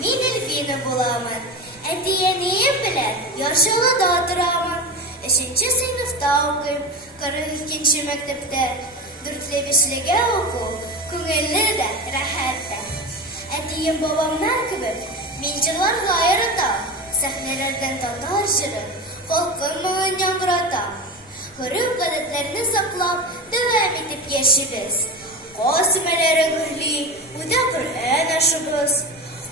Мин Эльфина буламын. Әтиәнием белән Яршалада торамын. 3нче сыйныфта укыйм, 42нче мәктәптә. 4-5-легә уку, күңелле дә, рәхәт тә. Әтием бабамнан кебек, мин җырларга яратам. Сәхнәләрдән татар җыры, халкым моңын яңгырата. Гореф-гадәтләрне саклап, дәвам итеп яшибез. Касымәләре гөрли, үтә Коръән ашыбыз.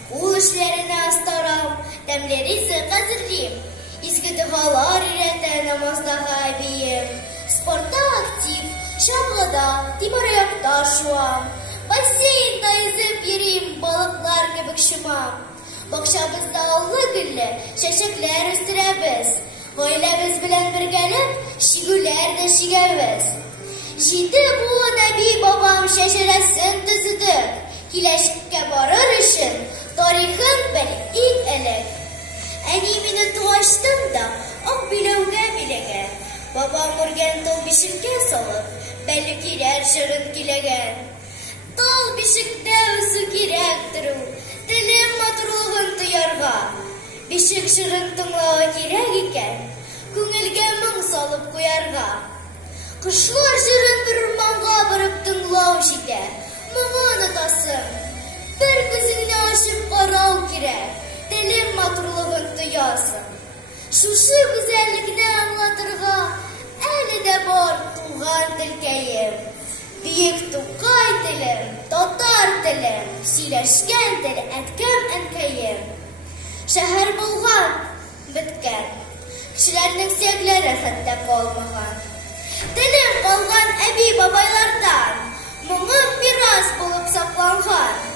Ул эшләренә астарам, тәмле ризык әзерлим. Изге дәгъвалар өйрәтә намаздагы әбием. Спортта актив, чаңгыда, тимер-аякта шуам. Бассейнда yüzеп йөрим, балыклар кебек шымам. Бакчабызда аллы-гөлле чәчәкләр үстерәбез. Гаиләбез белән бергәләп, шигүләр дә шигәбез. 7 буын әби бабам шәҗәрәсен төзедек. Киләчәккә барыр өчен тарихын белик элек. Әни мине тугаштым да, ак биләүгә биләгән. Бабам үргән тал бишеккә салып, бәле кирәр җырын киләгән. Тал бишектә үсү кирәктер ул, телем матурлыгын тоярга. Бишек җырын тыңлауга кирәк икән, күңелгә моң салып куярга. Кошлар җырын бер урманга барып тыңлау җитә, моңы онытасың. Бер күзеңне ачып карау кирәк, телем матурлыгын тоясың. Шушы гүзәллекне аңлатырга әле дә бар туган телкәем. Бөек Тукай телем, татар телем, сөйләшкән тел әткәм әнкәем. Шәһәр булган, беткән, кешеләрнең сөякләре хәтта калмаган. Телем калган әби-бабайлардан, моңым мирас булып сакланган.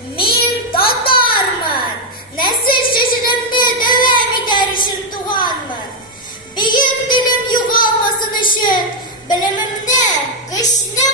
Мин татармын, нәсел шәҗәрәмне дәвам итәр өчен туганмын. Бөек телем югалмасын өчен, белемемне көчле